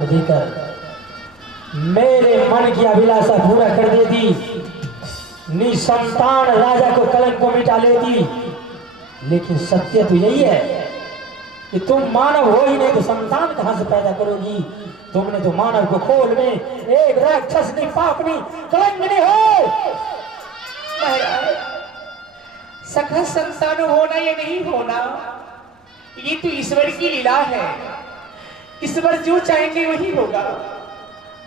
देकर मेरे मन की अभिलाषा पूरा कर देती, निसंतान राजा को कलंक को मिटा लेती। लेकिन सत्य तो यही है कि तुम मानव हो ही नहीं तो संतान कहां से पैदा करोगी। तुमने तो मानव को खोल में एक राक्षस नहीं, पापनी, कलंकनी हो। सखा संतान होना या नहीं होना ये तो ईश्वर की लीला है। ईश्वर जो चाहेंगे वही होगा।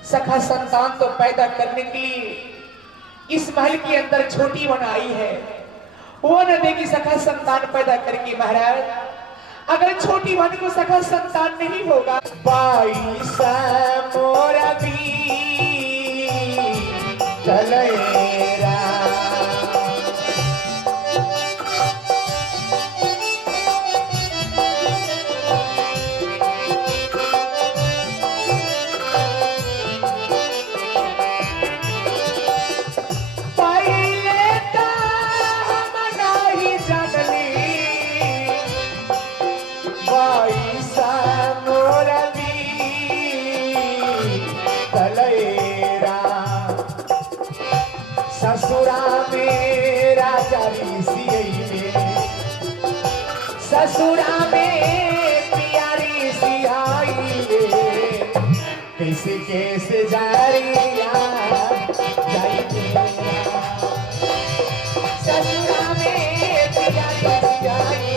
सखा संतान तो पैदा करने के लिए इस महल के अंदर छोटी बनाई है, वो न देगी सखा संतान पैदा करके। महाराज अगर छोटी बन को सखा संतान नहीं होगा, बाईसा मोरा भी कलेरा ससुरा में राजा ससुरा में प्यारी सियाई कैसे कैसे जारिया ससुरा में प्यारी सियाई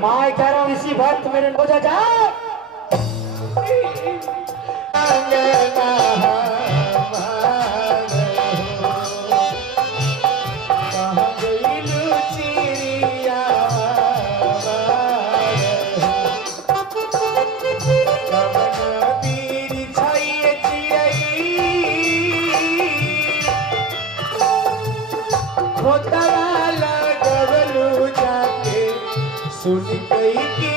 माय कह रहा हूं इसी वक्त मेरे को जा सुन गई कि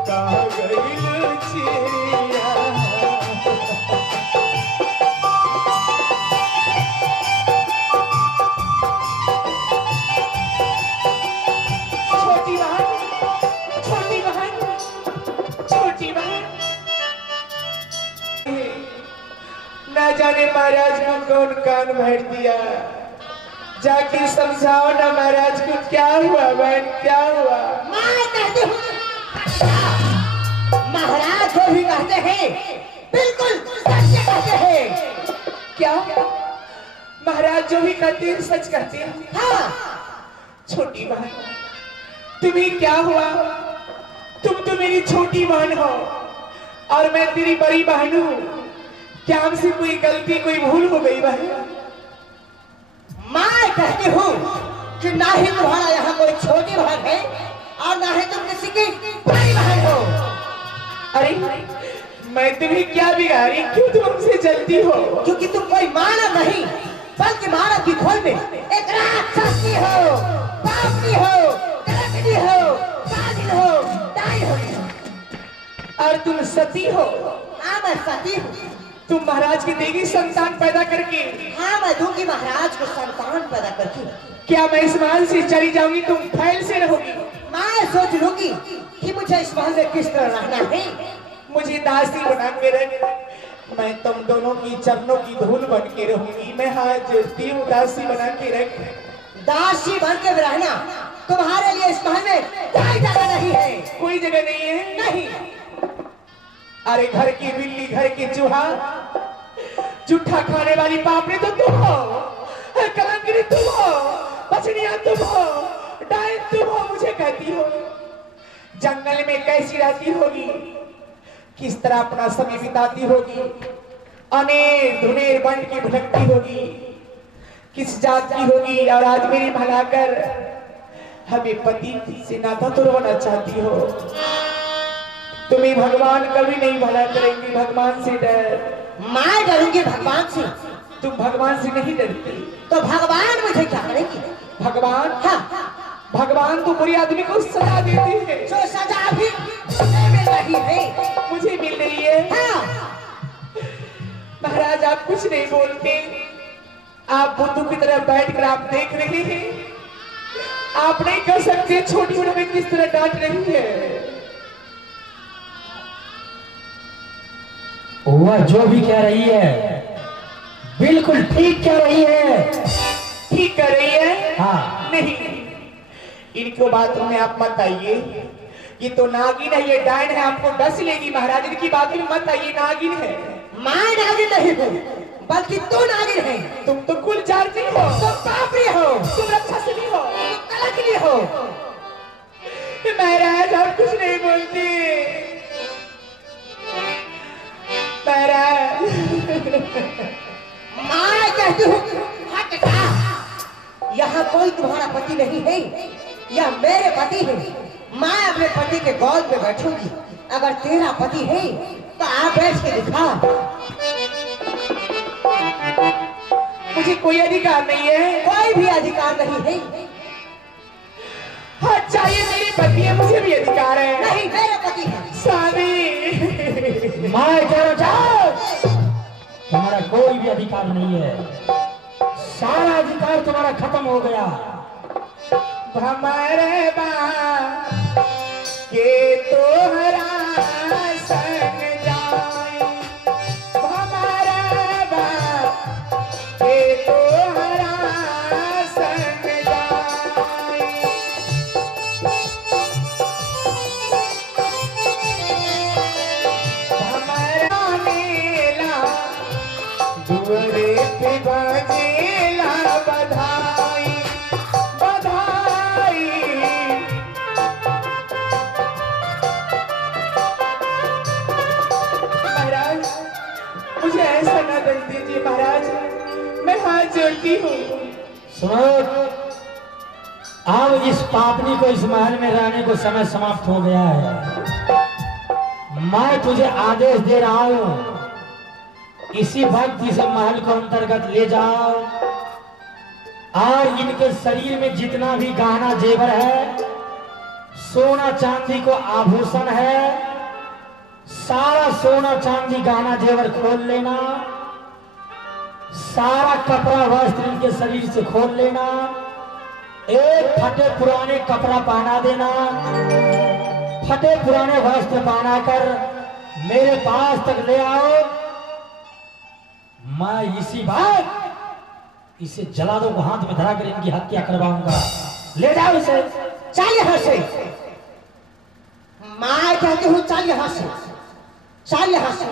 कहाँ गई चिड़िया। छोटी बहन, छोटी बहन, छोटी बहन, ना जाने महाराज को कौन कान भर दिया। जाके समझाओ ना महाराज को क्या हुआ बहन, क्या हुआ। मैं कहती हूँ महाराज जो भी कहते हैं बिल्कुल सच कहते हैं। क्या महाराज जो भी कहते हैं सच कहते हैं? हाँ। छोटी बहन तुम्हें क्या हुआ? तुम तो मेरी छोटी बहन हो और मैं तेरी बड़ी बहन हूँ। क्या हमसे कोई गलती, कोई भूल हो गई बहन? मैं कहती हूँ कि ना ही तुम्हारा यहाँ कोई छोटी बहन है और ना ही तुम किसी की बड़ी बहन हो। अरे मैं तुम्हें क्या बिगाड़ी, क्यों तुम हमसे जलती हो? क्योंकि तुम कोई मानव नहीं बल्कि मानव की खोल में एक राक्षसी हो, पापनी हो, कलंकनी हो, काजिल हो, डाई हो। और तुम सती हो। हाँ मैं सती हूँ। तुम महाराज की देगी संतान पैदा करके? हाँ मैं दूंगी महाराज को संतान पैदा करके। क्या मैं इस महल से चली जाऊंगी तुम फैल से रहोगी? मैं सोच लूंगी कि मुझे इस महल में किस तरह रहना है। मुझे दासी बना के रख, मैं तुम दोनों की चरणों की धूल बन के रहूंगी। मैं हाथ जोड़ती हूँ, दासी बना के रख। दासी बन के रहना तुम्हारे लिए इस महल में कोई जगह नहीं है। कोई जगह नहीं है? नहीं। अरे घर की बिल्ली, घर की चूहा, जूठा खाने वाली पापड़ी तो तुम हो, कलंकनी तुम हो, बछड़िया तुम हो, डायन तुम हो। मुझे कहती हो जंगल में कैसी रहती होगी, किस तरह अपना समय बिताती होगी, अनेक धुनेर बन की भटकती होगी, किस जात की होगी। और आज मेरी भलाकर हमें पति से नाता तोड़वाना चाहती हो। तुम्हें भगवान कभी नहीं भला करेंगे, भगवान से डर। मैं डरूंगी भगवान से। तुम भगवान से नहीं डरती तो भगवान मुझे क्या करेंगे? भगवान? हाँ। भगवान तो बुरे आदमी को सजा देते हैं। जो सजा भी मुझे मिल रही है। मुझे मिल रही है। हाँ। महाराज आप कुछ नहीं बोलते, आप बुद्धू की तरह बैठकर आप देख रहे हैं। आप नहीं कर सकते छोटी उम्र में किस तरह डांट रही है। वह जो भी कह रही है बिल्कुल ठीक कह रही है। ठीक कर रही है। हाँ। नहीं, इनको बात में आप मत आइए। ये तो नागिन है, ये डायन है, आपको डस लेगी। महाराज इनकी बात में मत आइए, नागिन है। मैं नागिन नहीं हूँ, बल्कि तू नागिन है। तुम तो कुल जाती हो, तुम पापी हो, तुम राक्षसनी हो, तुम कलंकिनी हो। महाराज आप कुछ नहीं बोलते। महाराज मैं कहती हूँ हट जा। यहाँ कोई तुम्हारा पति नहीं है, यह मेरे पति है। मैं अपने पति के गोद में बैठूंगी। अगर तेरा पति है तो आप बैठ के दिखा। मुझे कोई अधिकार नहीं है। कोई भी अधिकार नहीं है। हाँ चाहिए, मेरे पति है, मुझे भी अधिकार है। नहीं, मेरे पति है। स्वामी मैं कह रहा तुम्हारा कोई भी अधिकार नहीं है। सारा अधिकार तुम्हारा खत्म हो गया। हमारे बा के तोहरा संग जाए, हमारे बा के तोहरा संग जाए। हमारा मेला दुआरे पे बजेला बधाई बधाई। महाराज मुझे ऐसा न कर दीजिए महाराज, मैं हाथ जोड़ती हूँ। सुनो, अब इस पापनी को इस महल में रहने को समय समाप्त हो गया है। मैं तुझे आदेश दे रहा हूं, इसी वक्त इस महल को अंतर्गत ले जाओ और इनके शरीर में जितना भी गहना जेवर है, सोना चांदी को आभूषण है, सारा सोना चांदी गहना जेवर खोल लेना। सारा कपड़ा वस्त्र इनके शरीर से खोल लेना। एक फटे पुराने कपड़ा पहना देना। फटे पुराने वस्त्र पहनाकर मेरे पास तक ले आओ। मैं इसी बात इसे जला दो, हाथ में धरा कर इनकी हत्या करवाऊंगा। ले जाओ इसे। चल यहाँ से। मैं कहती हूँ चल यहाँ से, चल यहाँ से।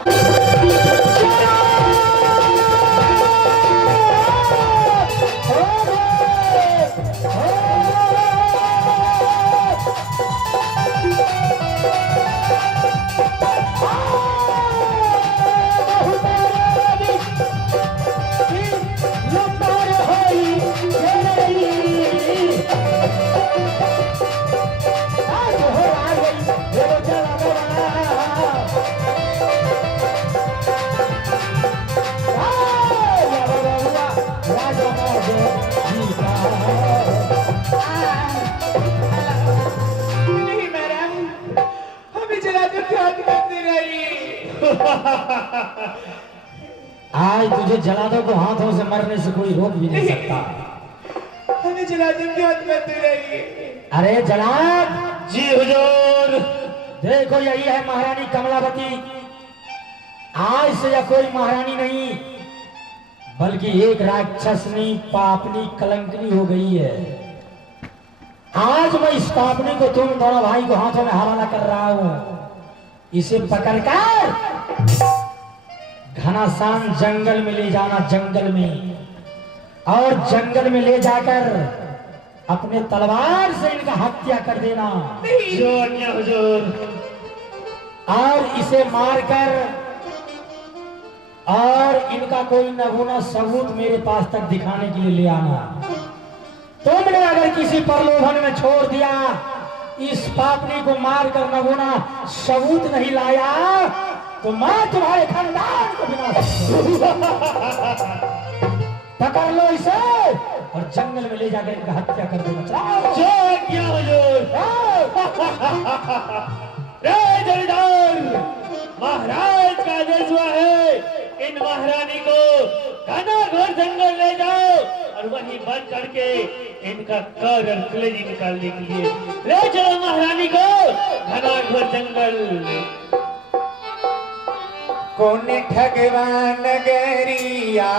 नहीं महाराज, हमें जला कर ध्यान करते रहिए। आज तुझे जला दो को हाथों से मरने से कोई रोक भी नहीं सकता। हमें जला कर ध्यान करते रहिए। अरे जनाब जी हुजूर, देखो यही है महारानी कमलावती। आज से यह कोई महारानी नहीं बल्कि एक राक्षसनी पापनी कलंकनी हो गई है। आज मैं इस पापनी को तुम दोनों भाई को हाथों में हवाला कर रहा हूं। इसे पकड़कर घनासान जंगल में ले जाना, जंगल में, और जंगल में ले जाकर अपने तलवार से इनका हत्या कर देना। और इसे मारकर और इनका कोई नमूना सबूत मेरे पास तक दिखाने के लिए ले आना। तुमने अगर किसी प्रलोभन में छोड़ दिया, इस पापनी को मारकर नमूना सबूत नहीं लाया, तो मैं तुम्हारे खानदान को विनाश करूंगा। पकड़ लो इसे। और जंगल में ले जाकर इनका हत्या कर देना। चलाओ। जो क्या हुजूर। रे जमींदार, महाराज का आदेश हुआ है, इन महारानी को घना घोर जंगल ले जाओ और वहीं बंद करके इनका कर और कलेजी निकालने के लिए ले चलो महारानी को घना घोर जंगल। कौन ठगवान गरिया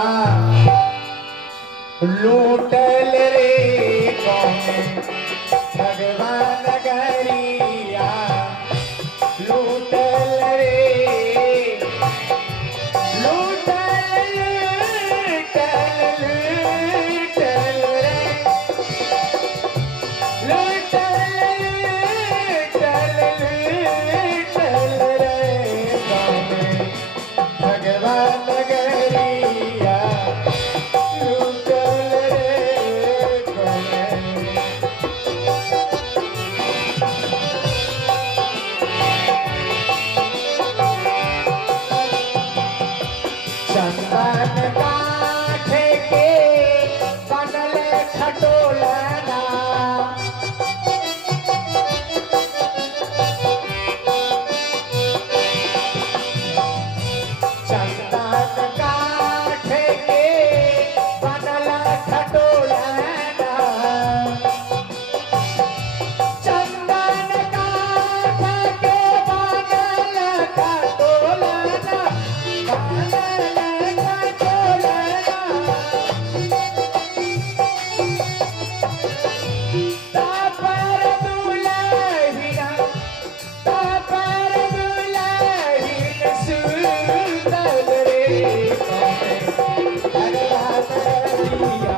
लूटल रे, कौन ठगवान गरिया लूटल रे, लूटल लूटल लूटल रे, लूटल लूटल लूटल रे, भगवान गरिया लूटल रे कौन। चंदन काठ के बनल खटोलना, चंदन काठ के बनल खटोलना, चंदन काठ के बनल खटोलना, बनल खटोलना, तापर दुलहिया, तापर दुलहिन सुतल रे, भगवान गरिया।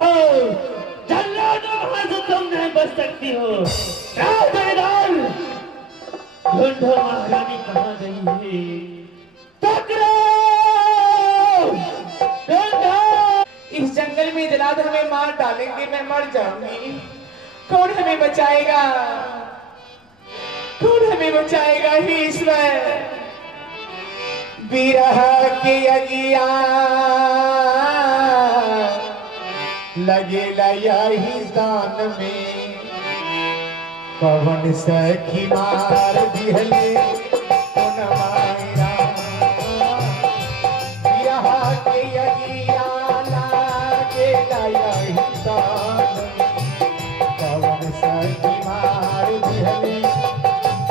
जल्लादों वहां से तुम नहीं बच सकती हो। राव जमींदार, ढूंढो महारानी कहाँ गई है, पकड़ो, ढूंढो। इस जंगल में जलाद हमें मार डालेंगे, मैं मर जाऊंगी। कौन हमें बचाएगा, कौन हमें बचाएगा हे ईश्वर। बिरह के अगिया लगेला यही दान में, कवन सखी मार दिहले उन मायरा, बिरह के अगिया लगेला यही दान में, कवन सखी मार दिहले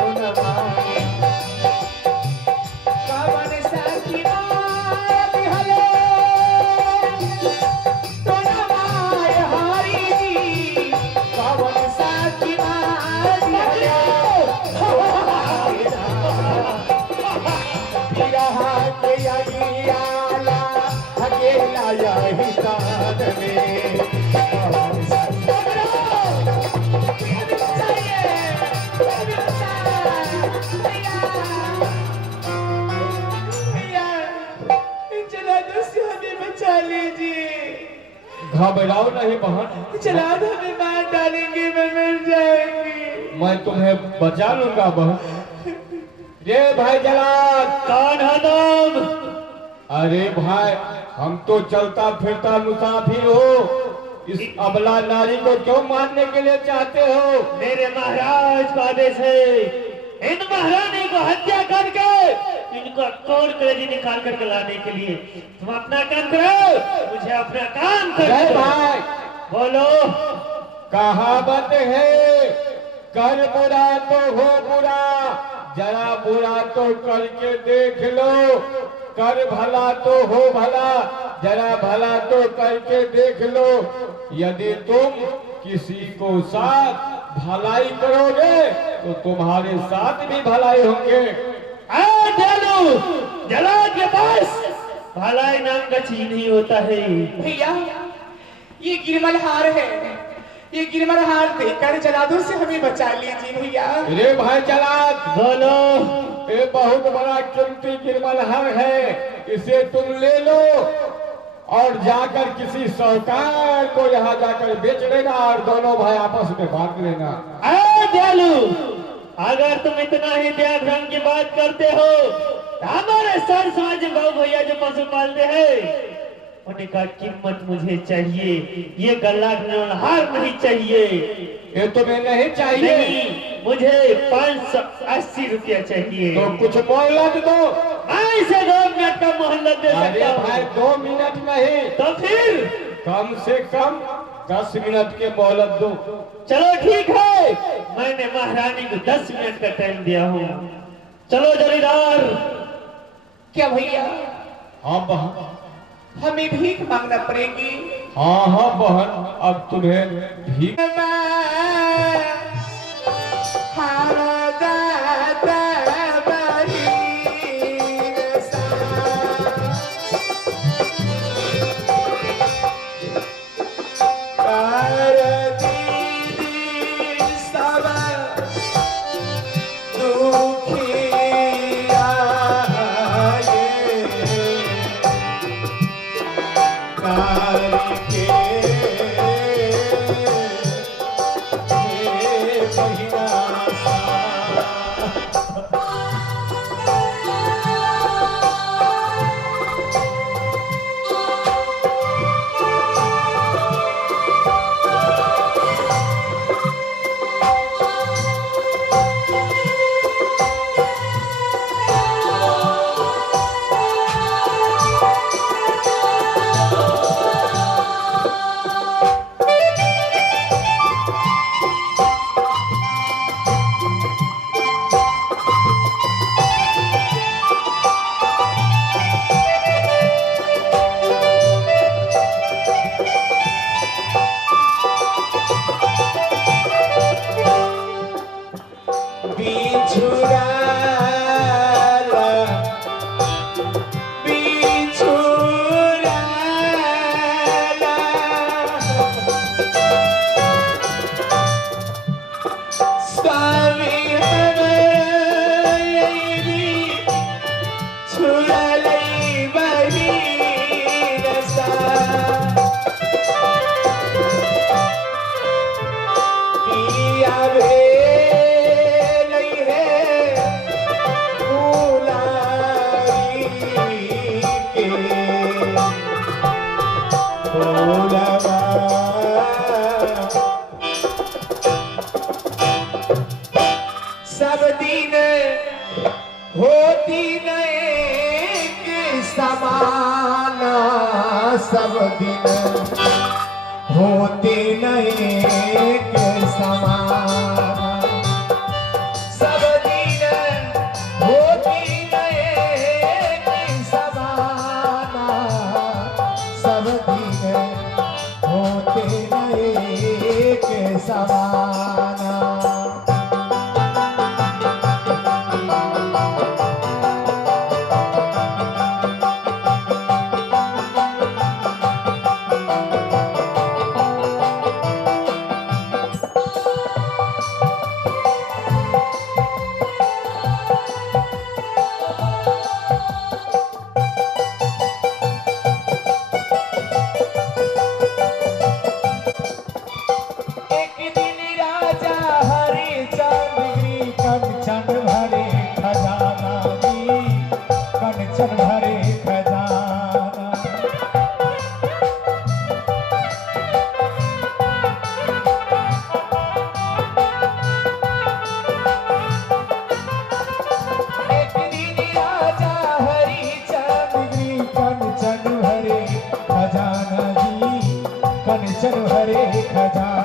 उन मायरा, कवन सखी मार दिहले उन माय हरि जी, कवन सखी मार दिहले बिरहा के अगियाला अकेला यही दान में, कवन सखी बचा लीजिए। घबराओ नहीं बहन, जलाद हमें मार डालेंगे, मैं मर जाएंगी। मैं तुम्हें बचा लूंगा बहन। रे भाई जलाद, कौन है तुम? अरे भाई, हम तो चलता फिरता मुसाफिर हो, इस अबला नारी को क्यों मारने के लिए चाहते हो? मेरे महाराज का आदेश है, इन महारानी को हत्या करके इनका कोर कलेजी निकाल करके लाने के लिए। तुम अपना काम करो, मुझे अपना काम करने दो। भाई बोलो। कहावत है, कर बुरा तो हो बुरा, जरा बुरा तो करके देख लो, कर भला तो हो भला, जरा भला तो करके देख लो। यदि तुम किसी को साथ भलाई करोगे तो तुम्हारे साथ भी भलाई होंगे। जलाद के पास भलाई नाम का चीज नहीं होता है। भैया, ये गिरमल हार है, ये गिरमल हार देकर जलादों से हमें बचा लीजिए भैया। रे भाई जलाद, बोलो। ये बहुत बड़ा कीमती गिरमल हार है, इसे तुम ले लो और जाकर किसी साहूकार को यहाँ जाकर बेच लेना और दोनों भाई आपस में बांट लेना। दयालु, अगर तुम इतना ही दया धर्म की बात करते हो, हमारे सर समाज बाबू भैया जो पशु पालते हैं, होने का कीमत मुझे चाहिए, ये गला हार नहीं चाहिए। ये तुम्हें नहीं चाहिए? नहीं, मुझे 580 रुपया चाहिए। तो कुछ मोहलत दो। ऐसे 2 मिनट का मोहलत दे अरे सकता हूँ। भाई 2 मिनट नहीं, तो फिर कम से कम 10 मिनट के मोहलत दो। चलो ठीक है, मैंने महारानी को 10 मिनट का टाइम दिया हूँ। चलो जमींदार। क्या भैया हाँ बहन, हमें भीख मांगना पड़ेगी? हाँ हाँ बहन, अब तुम्हें भीख सब दिन होती नहीं समान, सब दिन होते नहीं समान, सब दिन होती नहीं समान, सब दिन होते नहीं समान। कंचन भरे खजाना।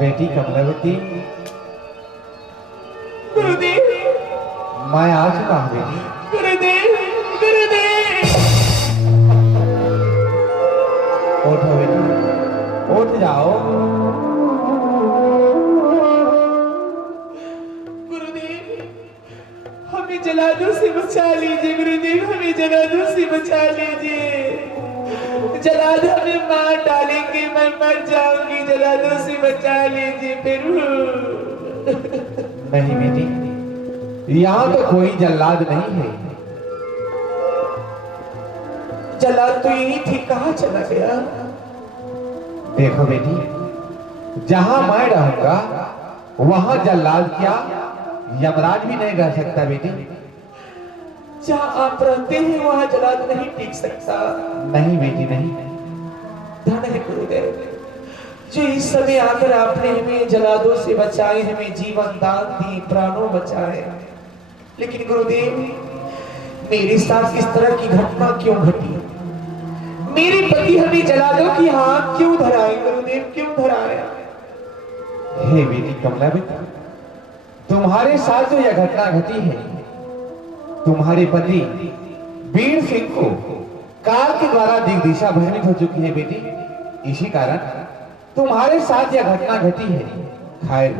बेटी कमलावती, गुरुदेव, मैं आ चुका हूँ बेटी। गुरुदेव, गुरुदेव। उठो बेटी, उठ जाओ। गुरुदेव, से बचा लीजिए गुरुदेव, हमें जलादों से बचा लीजिए। जलाद हमें मार डालेंगे, मैं मर जाऊंगी, जलादों से बचा लीजिए प्रभु। नहीं बेटी, यहाँ तो कोई जल्लाद नहीं है। जलाद तो यही थी, कहाँ चला गया? देखो बेटी, जहां मैं रहूंगा वहां जल्लाद क्या यमराज भी नहीं रह सकता बेटी। जहाँ आप रहते हैं वहाँ जलाद नहीं टिक सकता। नहीं बेटी नहीं। धन है गुरुदेव, जो इस समय आकर आपने हमें जलादों से बचाए, हमें जीवन दान दी, प्राणों बचाए। लेकिन गुरुदेव, मेरे साथ इस तरह की घटना क्यों घटी? मेरे पति हमें जलादों की हाथ क्यों धराए गुरुदेव, क्यों धराए? हे बेटी कमला बेटी, तुम्हारे साथ जो यह घटना घटी है, तुम्हारे पति वीर सिंह को काल के द्वारा दिग्दिशा भ्रमित हो चुकी है बेटी। इसी कारण तुम्हारे साथ यह घटना घटी है। खैर,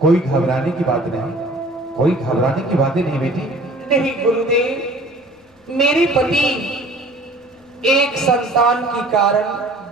कोई घबराने की बात नहीं, कोई घबराने की बातें नहीं बेटी। नहीं गुरुदेव, मेरे पति एक संतान के कारण